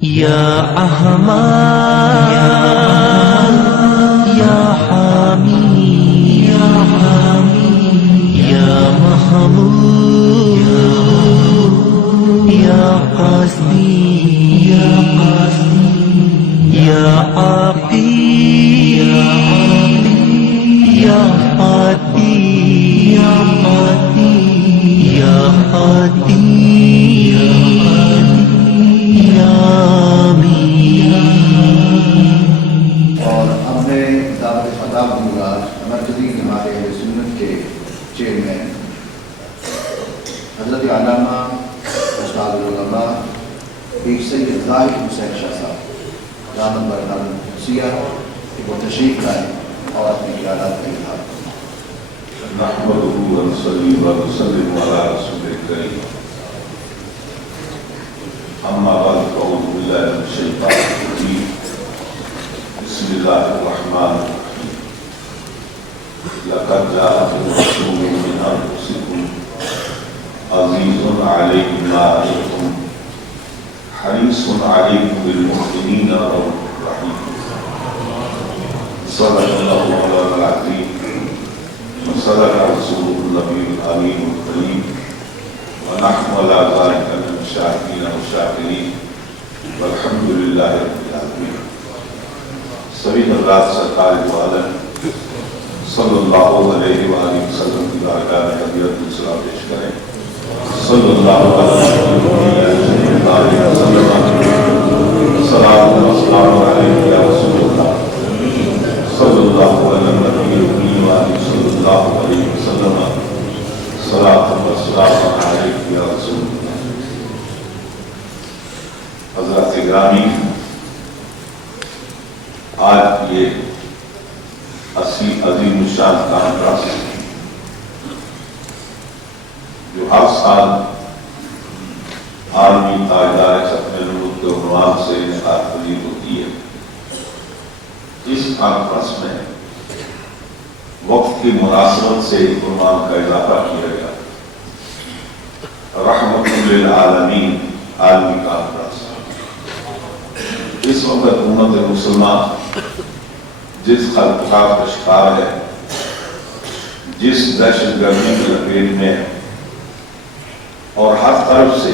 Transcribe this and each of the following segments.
یا احمد یا حمید یا محمود یا قاسمی یا عقیل یا قاتی یا اور ہمیں دعوت خطاب دوں مرکزی جماعت اہل سنت کے چیئرمین حضرت علامہ استاد العلماء پیر سید ظاہر حسین شاہ صاحب دامت برکاتہ سیاح وہ تشریف لائیں اور اپنے خیالات کا اظہار کریں۔ نحمده ونصلي ونسلم على رسول الكريم أما بعد فأعوذ بالله من الشيطان الرجيم بسم الله الرحمن الرحيم لقد جاءكم رسول من أنفسكم عزيز عليه ما عنتم حريص عليكم بالمؤمنين رؤوف رحيم صدق الله مولانا العظيم وصدق رسوله النبي الأمين الكريم ونحن على ذلك من الشاهدين والشاكرين والحمد لله رب العالمين۔ سبھی حضرات سرکار دو عالم صلی اللہ علیہ وآلہ وسلم کی بارگاہ میں حضرت السلام پیش کریں۔ صلی اللہ علیہ وسلم صلاۃ و سلام علیک یا رسول اللہ صلی اللہ علیہ صلی اللہ علیہ وسلم صلاۃ و سلام علیک یا رسول اللہ۔ حضرات گرامی، آج یہ عظیم الشان کانفرنس جو ہر سال عالمی تاجدار ختم نبوت کے عنوان سے انعقاد پذیر ہوتی ہے، اس کانفرنس میں وقت کی مناسبت سے عنوان کا اضافہ کیا گیا، رحمت للعالمین عالمی کانفرنس۔ اس وقت امت مسلمان جس خلقات کا شکار ہے، جس دہشت گردی کی لپیٹ میں ہے، اور ہر طرف سے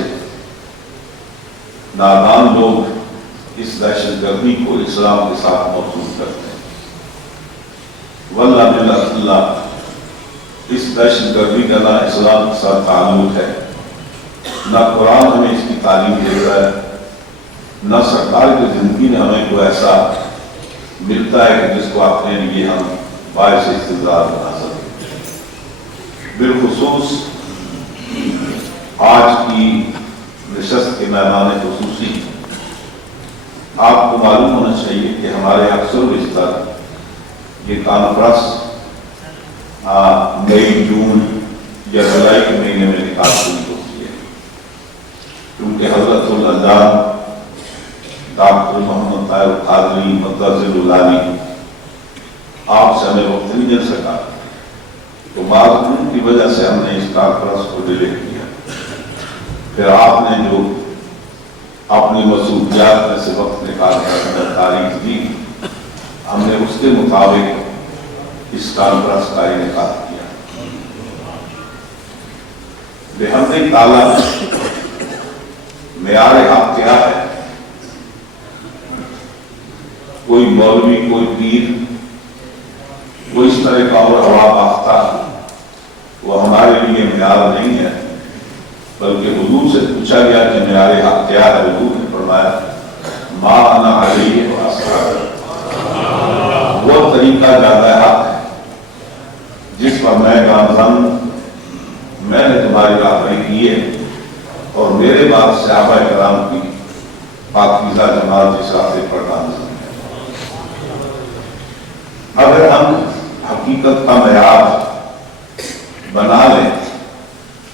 نادان لوگ اس دہشت گردی کو اسلام کے ساتھ موصول کرتے ہیں۔ واللہ باللہ اس دہشت گردی کا نہ اسلام کے ساتھ تعلق ہے، نہ قرآن ہمیں اس کی تعلیم دیتا ہے، نہ سرکار کی زندگی نے ہمیں کوئی ایسا ملتا ہے کہ جس کو اپنے لیے ہم باعث استدلال بنا سکیں۔ بالخصوص آج کی نشست کے مہمان خصوصی، آپ کو معلوم ہونا چاہیے کہ ہمارے اکثر و بیشتر یہ کانفرنس مئی جون یا جولائی کے مہینے میں نکال ہوتی ہے، کیونکہ حضرت الانجام ڈاکٹر محمد طاہر قادری مدظر العالی آپ سے ہمیں وقت نہیں مل سکا، تو معذور کی وجہ سے ہم نے اس کانفرنس کو ڈیلے کیا۔ پھر آپ نے جو اپنی مصروفیات میں سے وقت نکال کر ہمیں تاریخ دی، ہم نے اس کے مطابق اس کانفرنس کا انعقاد کیا۔ بحمد تعالیٰ معیار حق کیا ہے؟ کوئی مولوی، کوئی پیر، کوئی اس طرح کا اور ہوا باختہ وہ ہمارے لیے معیار نہیں ہے، بلکہ حضور سے پوچھا گیا کہ معیار حق کیا ہے، حضور نے فرمایا ما انا علیہ واصحابی، وہ طریقہ زیادہ حق ہے جس پر میں گامزن ہوں، میں نے تمہاری راہبری کی ہے، اور میرے بعد صحابہ کرام کی پاکیزہ جماعت جس راستے پر گامزن ہے۔ اگر ہم حقیقت کا معیار بنا لیں،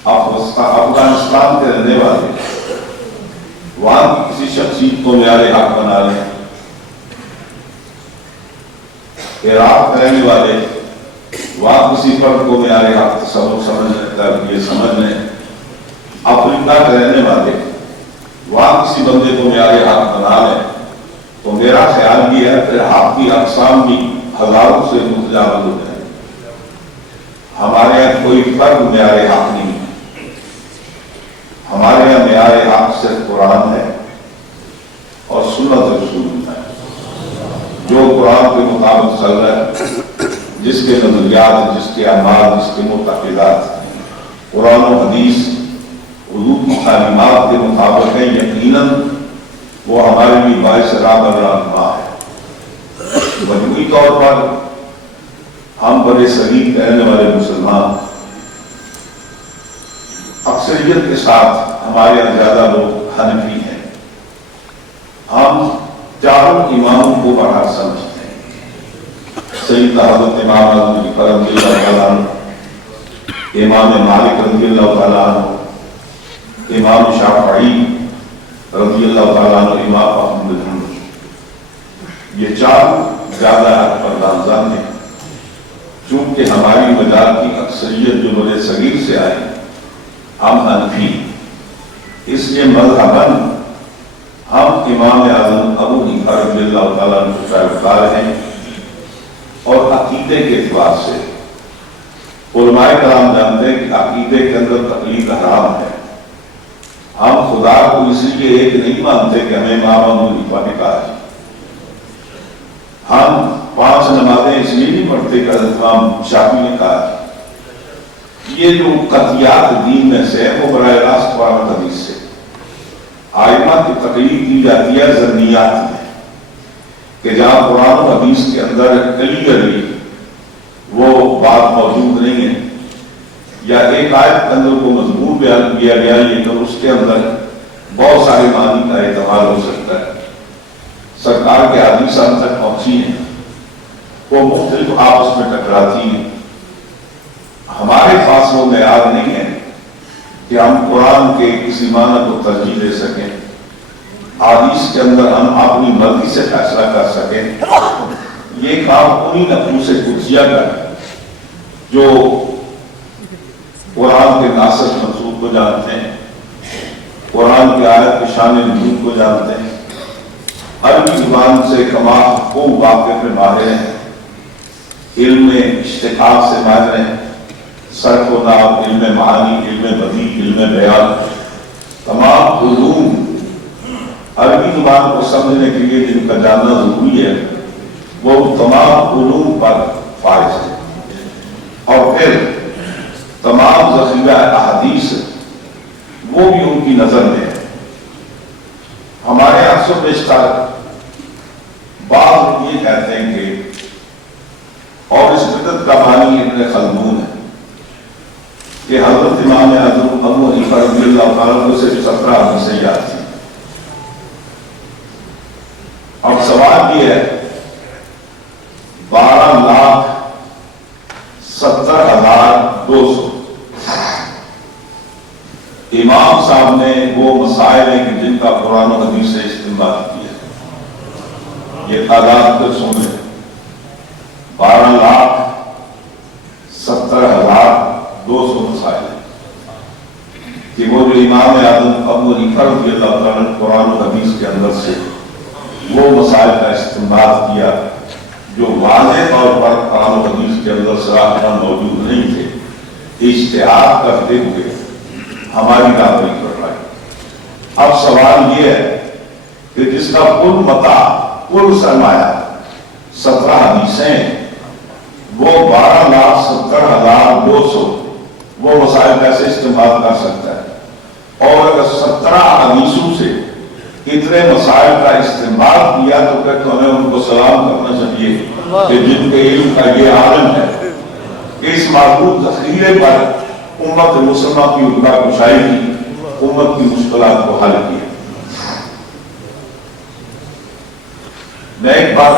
افغانستان کے رہنے والے وہاں کی کسی شخصیت کو معیار حق بنا لیں، عراق کے رہنے والے وہاں کسی فرد کو معیار حق تصور سمجھ لیں، یہ سمجھ لیں، افریقہ کے رہنے والے وہاں کسی بندے کو معیار حق بنا پھر حق کی اقسام بھی ہزاروں سے متجاوز ہو جائیں۔ ہمارے یہاں کوئی فرق معیار حق نہیں ہے، ہمارے یہاں معیار حق صرف قرآن ہے اور سنت رسول ہے۔ جو قرآن کے مطابق چل رہا ہے، جس کے نظریات، جس کے اعمال، جس کے معتقدات قرآن و حدیث حضور کی تعلیمات کے مطابق ہے، یقیناً وہ ہمارے لیے باعث راغب رہنما ہے۔ مجموعی طور پر ہم بڑے صغیر کہنے والے مسلمان اکثریت کے ساتھ ہمارے یہاں زیادہ لوگ حنفی ہیں۔ ہم چاروں اماموں کو برحق سمجھتے ہیں، سیدنا حضرت امام اعظم رضی اللہ تعالیٰ عنہ، امام مالک رضی اللہ تعالیٰ عنہ، امام شافعی رضی اللہ تعالیٰ عنہ، امام احمد بن حنبل، یہ چار زیادہ حق پر نامزد ہیں۔ چونکہ ہماری مجال کی اکثریت جو بڑے صغیر سے آئی، ہم حنفی، اس لیے مذہباً ہم امام اعظم ابو حنیفہ رضی اللہ تعالیٰ عنہ کے پیروکار ہیں، اور عقیدے کے اعتبار سے علماء کرام جانتے ہیں کہ عقیدے کے اندر تقلید حرام ہے۔ ہم خدا کو اس لیے ایک نہیں مانتے کہ ہمیں امام ابو حنیفہ نے کہا ہے، ہم 5 نمازیں اس لیے نہیں پڑھتے کہ حضرت امام شافعی نے کہا ہے۔ یہ جو قطعیات دین میں سے ہے وہ براہ راست قرآن و حدیث سے ائمہ کی تقلید کی جاتی ہے ظنیات میں، کہ جہاں قرآن و حدیث کے اندر کلیئرلی وہ بات موجود نہیں ہے، یا ایک آیت کے اندر وہ مضمون بیان کیا گیا لیکن اس کے اندر بہت سارے معنی کا احتمال ہو سکتا ہے، سرکار کے حدیث ہم تک پہنچی ہیں، وہ مختلف آپس میں ٹکراتی ہیں۔ ہمارے پاس وہ معیار نہیں ہے کہ ہم قرآن کے کسی معنی کو ترجیح دے سکیں، حدیث کے اندر ہم اپنی مرضی سے فیصلہ کر سکیں۔ یہ کام انہی نفوس قدسیہ کا ہے جو قرآن کے ناسخ منسوخ کو جانتے ہیں، قرآن کی آیت کے شان نزول کو جانتے ہیں، عربی زبان سے کما خوب واقف میں ماہر ہیں، علم اشتقاق سے ماہر ہیں، صرف و نحو، علم معانی، علم بدیع، علم بیان، تمام علوم عربی زبان کو سمجھنے کے لیے جن کا جاننا ضروری ہے وہ تمام علوم پر فائز ہے، اور پھر تمام ذخیرہ احادیث وہ بھی ان کی نظر میں ہے۔ ہمارے اکثر بیشتر بعض یہ کہتے ہیں کہ، اور اس بدعت کا بانی ابن خلدون ہے، کہ حضرت امام اعظم ابو حنیفہ رضی اللہ تعالیٰ عنہ سے 17 حدیثیں یاد تھیں۔ اب سوال یہ ہے 12,70,200 امام صاحب نے وہ مسائل ہیں کہ جن کا قرآن و حدیث سے استعمال کیا، یہ تعداد پھر سنیں 12,70,200 مسائل ہیں کہ وہ جو امام اعظم ابو حنیفہ رضی اللہ تعالیٰ عنہ قرآن و حدیث کے اندر سے وہ مسائل کا استعمال کیا جو واضح طور پر قرآن و حدیث کے اندر صراحتاً موجود نہیں تھے، اجتہاد کرتے ہوئے ہماری راہبری کر رہا ہے۔ اب سوال یہ ہے کہ جس کا کل متاع، کل سرمایہ 17 حدیثیں، وہ 12,70,200 وہ مسائل کیسے استعمال کر سکتا ہے؟ اور اگر 17 حدیثوں سے اتنے مسائل کا استعمال کیا تو پھر تو ہمیں ان کو سلام کرنا چاہیے کہ جن کے علم کا یہ عالم ہے کہ اس معقول ذخیرے پر امت مسلمہ کی عقبہ کشائی کی، امت کی مشکلات کو حل کیا۔ میں ایک بار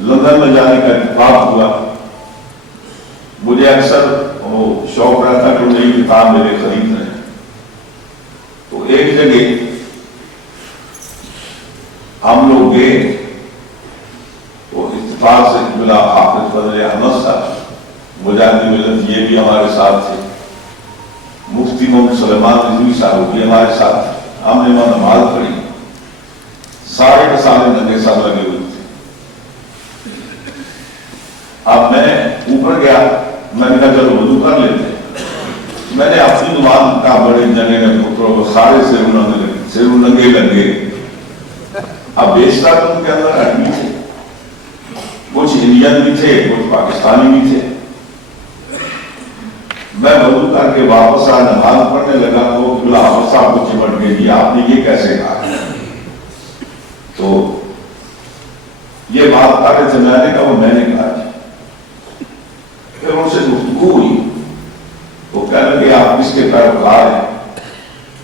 لندن میں جانے کا اتفاق ہوا، مجھے اکثر وہ شوق رہتا کہ نئی کتاب میرے خرید رہے، تو ایک جگہ ہم لوگ گئے، تو اتفاق سے ملا حافظ فضل احمد صاحب مجاہد ملت، یہ بھی ہمارے ساتھ تھے، مفتی محمد سلیمان رضوی صاحب بھی ہمارے ساتھ، ہم نے وہاں نماز پڑھی، سارے کے سارے ننگے سر لگے ہوئے تھے. اب میں اوپر گیا, میں نے کہا چلو وضو کر لیتے. میں نے اپنی زبان کا بڑے جنے نے پتروں کو سارے سر ننگے لگے. اب بیشتر ان کے اندر آدمی تھے, کچھ انڈین بھی تھے, کچھ پاکستانی بھی تھے. میں وضو کر کے واپس آ نماز پڑھنے لگا تو بلا حافظ صاحب کو چمٹ گئی, جی آپ نے یہ کیسے کہا؟ تو یہ بات کر رہے تھے, میں نے کہا وہ میں نے کہا. پھر ان سے گفتگو ہوئی, وہ کہنے لگے آپ کس کے پیروکار ہیں؟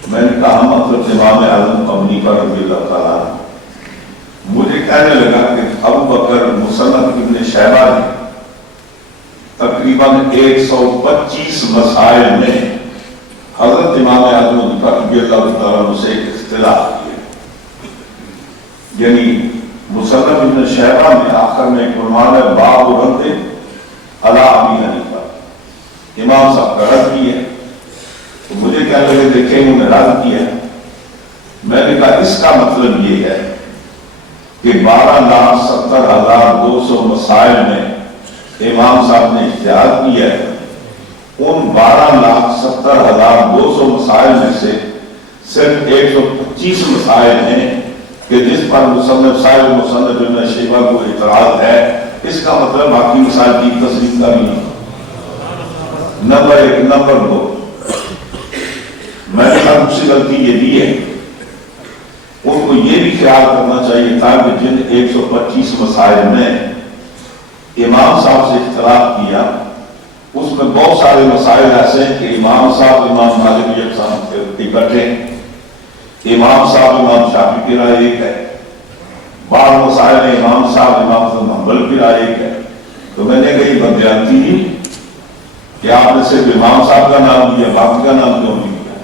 میں نے کہا ہم حضرت امام اعظم ابنی پر رضی اللہ تعالیٰ عنہ. مجھے کہنے لگا کہ ابو بکر مصنف ابن شیبہ نے تقریباً 125 مسائل میں حضرت امام اعظم رضی اللہ تعالیٰ عنہ سے اختلاف کیا. یعنی مصنف ابن شیبہ میں آخر میں ایک عنوان ہے باب رد علی ابی حنیفہ, امام صاحب کا رد کیا. تو مجھے کہنے لگے دیکھیں انہوں نے رد کیا. میں نے کہا اس کا مطلب یہ ہے کہ 12,70,200 مسائل میں امام صاحب نے اجتہاد کیا ہے. ان 12,70,200 مسائل میں سے صرف 125 مسائل ہیں کہ جس پر مصنف صاحب مصنف ابن شیبہ کو اعتراض ہے. اس کا مطلب باقی مسائل کی تصدیق کا بھی نہیں. نمبر 1. نمبر 2, میں نے کہا دوسری غلطی یہ بھی ہے, ان کو یہ بھی خیال کرنا چاہیے تھا کہ جن 125 مسائل میں امام صاحب سے اختلاف کیا اس میں بہت سارے مسائل ایسے ہیں کہ امام صاحب امام مالک یکساں اکٹھے, امام صاحب امام شافعی کی رائے ایک ہے, بعض مسائل میں امام صاحب امام احمد حنبل کی رائے ایک ہے. تو میں نے کہی بدیانتی ہی کہ آپ نے صرف امام صاحب کا نام دیا, باقی کا نام کیوں نہیں دیا؟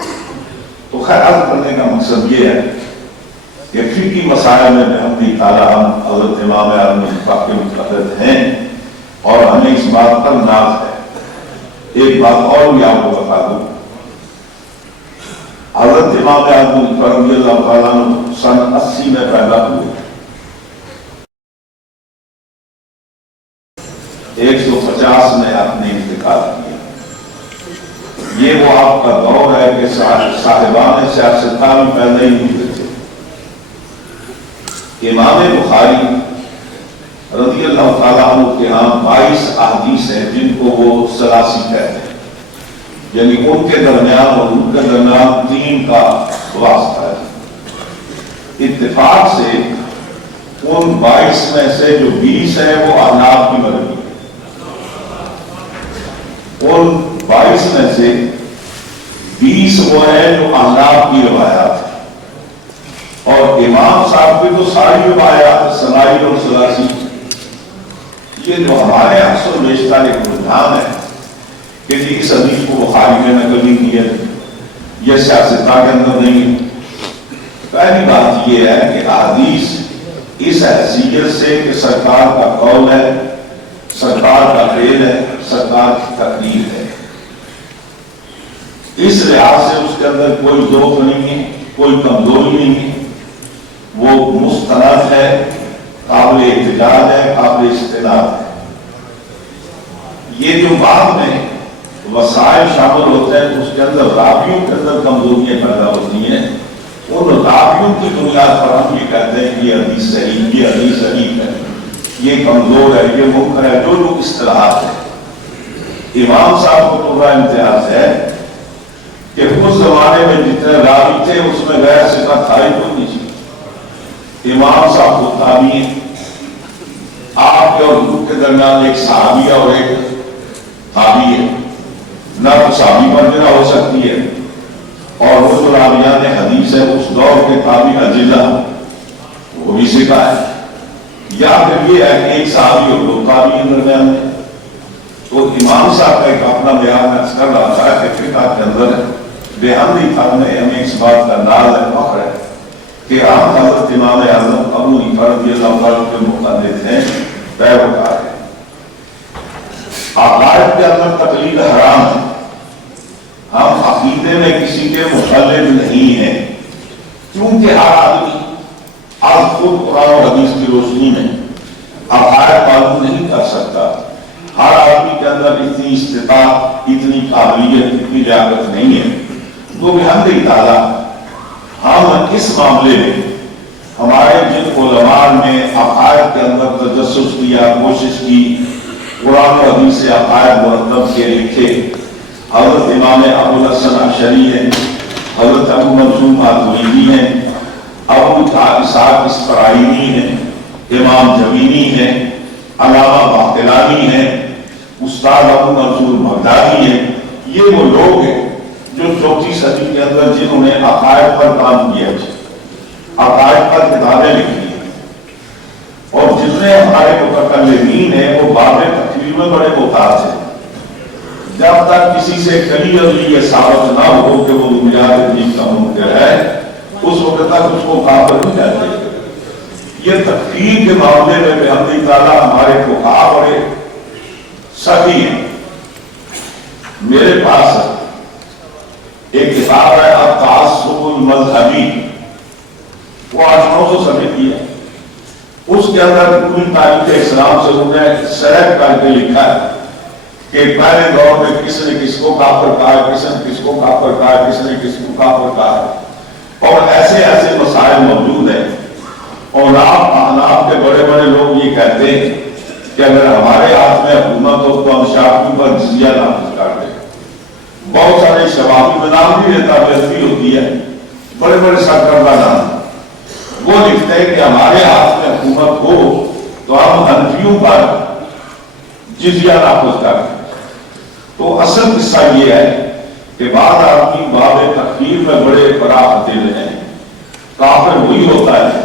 تو خیر عرض کرنے کا مقصد یہ ہے کہ فقہی مسائل میں بحمدہ تعالیٰ ہم حضرت امام اعظم کے متحد ہیں اور ہمیں اس بات پر ناز ہے. ایک بات اور بھی آپ کو بتا دوں, حضرت امام اعظم رضی اللہ تعالیٰ عنہ سن 80 میں پیدا ہوئے, 150 میں آپ نے انتقال کیا. یہ وہ آپ کا دور ہے کہ صاحبان سیاستدان پیدا ہی ہوئے تھے. امام بخاری رضی اللہ تعالیٰ عنہ کے ہاں 22 احادیث ہیں جن کو وہ سلاسی کہتے ہیں, یعنی ان کے درمیان اور ان کے درمیان 3 کا واسطہ ہے. اتفاق سے ان 22 میں سے جو 20 ہیں وہ احناف کی مرضی ہے. ان 22 میں سے 20 وہ ہیں جو احناف کی روایات ہیں, اور امام صاحب کی تو ساری روایات سنائی اور سلاسی. یہ جو ہمارے اکثر بیشتر ایک رجحان ہے کہ جی اس حدیث کو بخاری میں نقل نہیں کیا, یہ سیاستہ کے اندر نہیں. پہلی بات یہ ہے کہ حدیث اس حیثیت سے کہ سرکار کا قول ہے, سرکار کا فعل ہے, سرکار کی تقریر ہے, اس لحاظ سے اس کے اندر کوئی ذوق نہیں ہے, کوئی کمزوری نہیں ہے, وہ مستند ہے, قابل احتجاج ہے, قابل استناد ہے. یہ جو بعد میں وسائل شامل ہوتے ہیں تو اس کے اندر راویوں کے اندر کمزوریاں پیدا ہوتی ہیں. ان راویوں کی بنیاد پر ہم یہ کہتے ہیں کہ یہ حدیث صحیح, یہ حدیث ضعیف ہے, یہ کمزور ہے, یہ منکر ہے, جو لوگ اصطلاحات ہیں. امام صاحب کو تو بڑا امتیاز ہے کہ اس زمانے میں جتنے راوی تھے اس میں غیر صفت تھا ہی کوئی نہیں. امام صاحب کو تابعین, آپ کے اور حضور کے درمیان ایک صحابی اور ایک تابعی ہے, نہ تو صحابی مرجع ہو سکتی ہے, اور وہ جو راویان حدیث ہے اس دور کے تابعی اجلہ وہ بھی سکھا ہے, یا پھر یہ ہے کہ ایک صحابی اور دو تابعین درمیان ہے. تو امام صاحب کا ایک اپنا بیان کر رہا تھا کہ فقہ کے اندر بےحمدی تھا میں ہمیں اس بات کا ناز ہے, فخر ہے کہ ہم حضرت امام اعظم ابو حنیفہ رضی اللہ عنہ کے مقلد ہیں, پیروکار ہیں. عقائد کے اندر تقلید حرام ہے, ہم عقیدے میں کسی کے مقلد نہیں ہیں, کیونکہ ہر آدمی نماز خود قرآن و حدیث کی روشنی میں عقائد معلوم نہیں کر سکتا. ہر آدمی کے اندر اتنی استطاعت، اتنی قابلیت، اتنی لیاقت نہیں ہے. تو بحمد تعالیٰ ہم اس معاملے میں ہمارے جن علماء نے عقائد کے اندر تجسس کیا، کوشش کی، قرآن و حدیث سے عقائد مرتب کے لکھے، حضرت امام ابو الحسن اشعری ہیں، حضرت ابو منصور ماتریدی ہیں، ابو اسحاق اسفرائی ہیں، امام جوینی ہیں، علامہ باقلانی ہیں، استاد ابو منصور بغدادی ہیں. یہ وہ لوگ ہیں جو 4 صدی کے اندر جنہوں نے عقائد پر کام کیا ہے، عقائد پر کتابیں لکھی ہیں. اور جتنے ہمارے متکلمین ہیں وہ باب تکفیر میں بڑے محتاط ہیں. جب تک کسی سے کلیئرلی یہ ثابت نہ ہو کہ وہ بنیاد دین کا منکر ہے، اس وقت تک اس کو کافر نہیں کہتے. یہ تکفیر کے معاملے میں بحمد تعالیٰ ہمارے فقہا بڑے سخی ہیں. میرے پاس ایک کتاب ہے التعصب المذہبی، وہ 800 صفحے کی ہے. اس کے اندر پوری تاریخ اسلام سے انہوں نے سلیکٹ کر کے لکھا ہے کہ پہلے دور میں کس نے کس کو کافر کہا ہے، کس نے کس کو کافر کہا ہے، کس نے کس کو کافر کہا ہے. اور ایسے ایسے مسائل موجود ہیں. اور آپ کے بڑے بڑے لوگ یہ کہتے ہیں کہ اگر ہمارے ہاتھ میں حکومت ہو تو ہم شافعی پر جزیہ نافذ کر دیں. بہت سارے شفافی میں نام نہیں رہتا، بےعزتی ہوتی ہے، بڑے بڑے سرکردہ نام. وہ لکھتے ہیں کہ ہمارے ہاتھ میں حکومت ہو تو ہم حنفیوں پر جزیہ نافذ کر دیں. تو اصل قصہ یہ ہے کہ بعض آدمی باب تکفیر میں بڑے فراخ دل ہیں. کافر وہی ہوتا ہے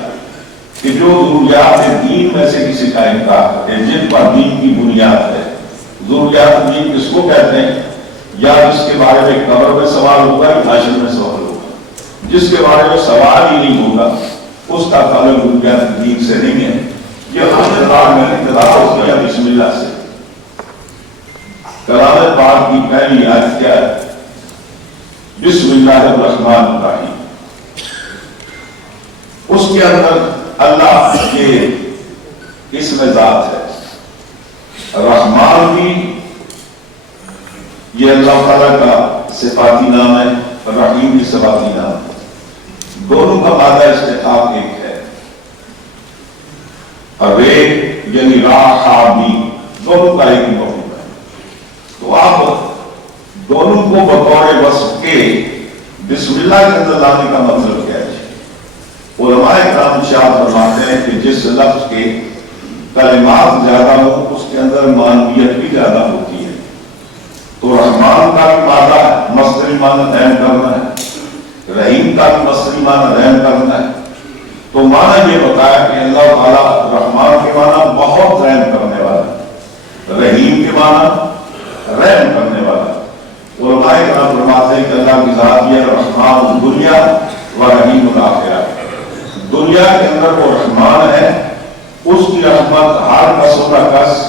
کہ جو ضروریات دین میں سے کسی کا انکار کرے، جن پر دین کی بنیاد ہے. ضروریات دین کس کو کہتے ہیں؟ یا جس کے بارے میں قبر میں سوال ہوگا یا حشر میں سوال ہوگا. جس کے بارے میں سوال ہی نہیں ہوگا اس کا تعلق ضروریات دین سے نہیں ہے. یہ خاص میں ابتدا کیا بسم اللہ سے. کلام پاک کی پہلی آیت کیا ہے؟ بسم اللہ الرحمن الرحیم. اس کے اندر اللہ کے اسم ذات ہے. رحمان بھی یہ اللہ تعالیٰ کا صفاتی نام ہے، رحیم بھی صفاتی نام ہے. دونوں کا مادہ استحقاق ایک ہے. رے یعنی راحامی، دونوں کا ایک مفہوم ہے. تو آپ دونوں کو بطور وصف کے بسم اللہ کے اندر لانے کا مطلب کیا ہے؟ علماء کرام ارشاد فرماتے ہیں کہ جس لفظ کے کلمات زیادہ ہوں اس کے اندر معنویت بھی زیادہ ہوتی ہے. تو رحمان کا بھی مادہ مصدری معنی رحم کرنا ہے، رحیم کا بھی مصدری معنی رحم کرنا ہے. تو معنی یہ بتایا کہ اللہ تعالیٰ رحمان کے معنی بہت رحم کرنے والا، رحیم کے معنی رحم کرنے والا. علماء کرام فرماتے ہیں کہ اللہ کی ذات یہ رحمان دنیا و رحیم الآخرہ. دنیا کے اندر وہ رحمان ہے، اس کی رحمت ہر کس و کس،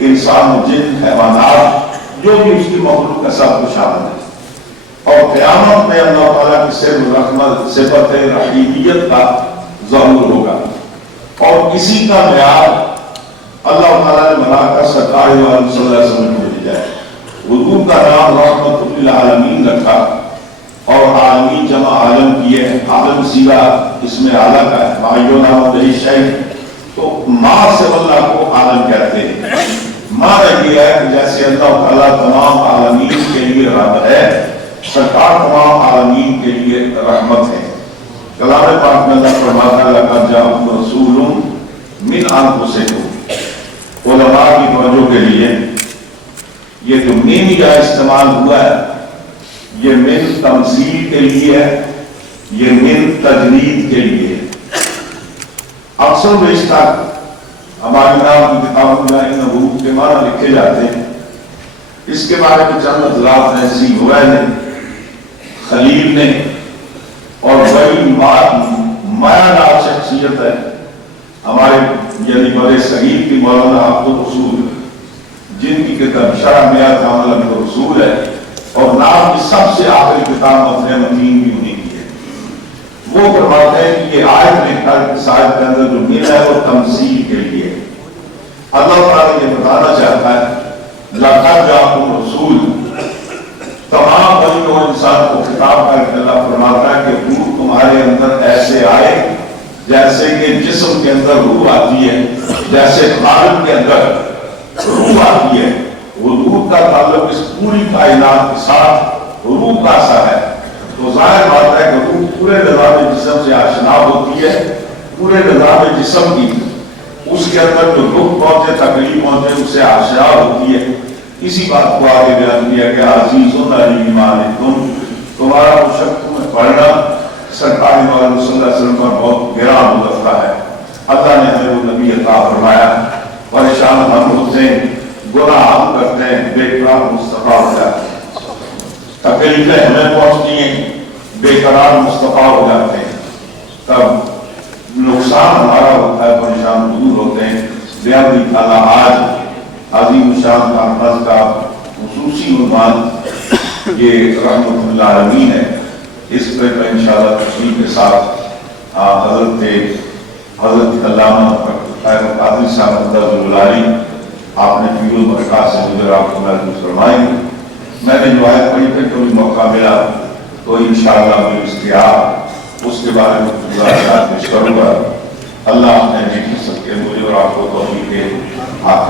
انسان و جن، حیوانات، جو بھی اس کی مخلوق کا سب کچھ شامل ہے. اور قیامت میں اللہ تعالیٰ کی صرف رحمت صفت رحیمیت کا ظہور ہوگا. اور اسی کا معیار اللہ تعالیٰ نے بنا کر سرکار صلی اللہ علیہ وسلم کو دیا ہے. حضور کا نام رحمت للعالمین رکھا، اور عالمین جمع عالم کیے. عالم سیدھا اس میں اعلیٰ کا ہے، مایو نام دہی شہید. تو ماں سے اللہ کو عالم کہتے ہیں. معنی یہ ہے کہ جیسے اللہ تعالیٰ تمام عالمین کے لیے رب ہے، سرکار تمام عالمین کے لیے رحمت ہے. کلام پاک میں اللہ فرماتا ہے لقد جاءکم رسول من انفسکم. علماء کی توجہ کے لیے یہ جو من یا استعمال ہوا ہے، یہ من تمثیل کے لیے ہے، یہ من تجرید کے لیے ہے. اکثر بیشتر ہماری نام کی کتابوں میں ان حروف کے معنی لکھے جاتے ہیں. اس کے بارے میں چند حضرات ہیں، سیبویہ نے، خلیل نے، اور بڑی مایادار شخصیت ہے ہمارے یعنی بڑے صغیر کی مولانا عبد الرسول، جن کی کتاب شرح میات عمل عبد الرسول ہے، اور نام کی سب سے آخری کتاب متن متین بھی انہیں کی ہے. وہ فرماتے ہیں کہ یہ آیت میں کر سائد کے جو مین ہے وہ تمثیل کے لیے. اللہ تعالیٰ یہ بتانا چاہتا ہے لقد جاءکم رسول، تمام بنی و انسان کو خطاب کر کے اللہ فرماتا ہے کہ روح تمہارے اندر ایسے آئے جیسے کہ جسم کے اندر روح آتی ہے، جیسے خالق کے اندر روح آتی ہے. وہ روح کا تعلق اس پوری کائنات کے ساتھ روح کا سا ہے. تو ظاہر بات ہے کہ روح پورے نظام جسم سے آشنا ہوتی ہے، پورے نظام جسم کی اس کے اندر جو دکھ پہنچے تکلیف پہنچے اس سے آشنا ہوتی ہے. اسی بات کو آگے بیان کیا کہ عزیزٌ علی ایمانکم، تمہارا مشق میں پڑھنا سرکار صلی اللہ علیہ وسلم پر بہت گراں گزرتا ہے. اللہ نے ہمیں وہ نبی عطا فرمایا. پریشان ہم ہوتے ہیں، گناہ ہم کرتے ہیں، بے قرار مصطفیٰ ہو جاتے ہیں، تکلیفیں ہمیں پہنچتی ہیں، بے قرار مصطفیٰ ہو جاتے ہیں. تب نقصان ہمارا ہوتا ہے، پریشان دور ہوتے ہیں. بیان تعالیٰ آج عظیم شان کانفرنس کا خصوصی عنوان یہ رحمت اللہ عالمین ہے. اس پر میں انشاءاللہ تفصیل کے ساتھ حضرت علامہ قادری صاحب مدد العالی آپ نے فیض المرکز سے مجھے آپ کو محفوظ فرمائیں. میں نے جو آیت پڑھی پھر کوئی موقع ملا تو انشاءاللہ بالاختیار اس کے بارے میں گزارشات پیش کروں گا. اللہ نے نیکی سب کے مجھے اور آپ کو توفیق دے. آپ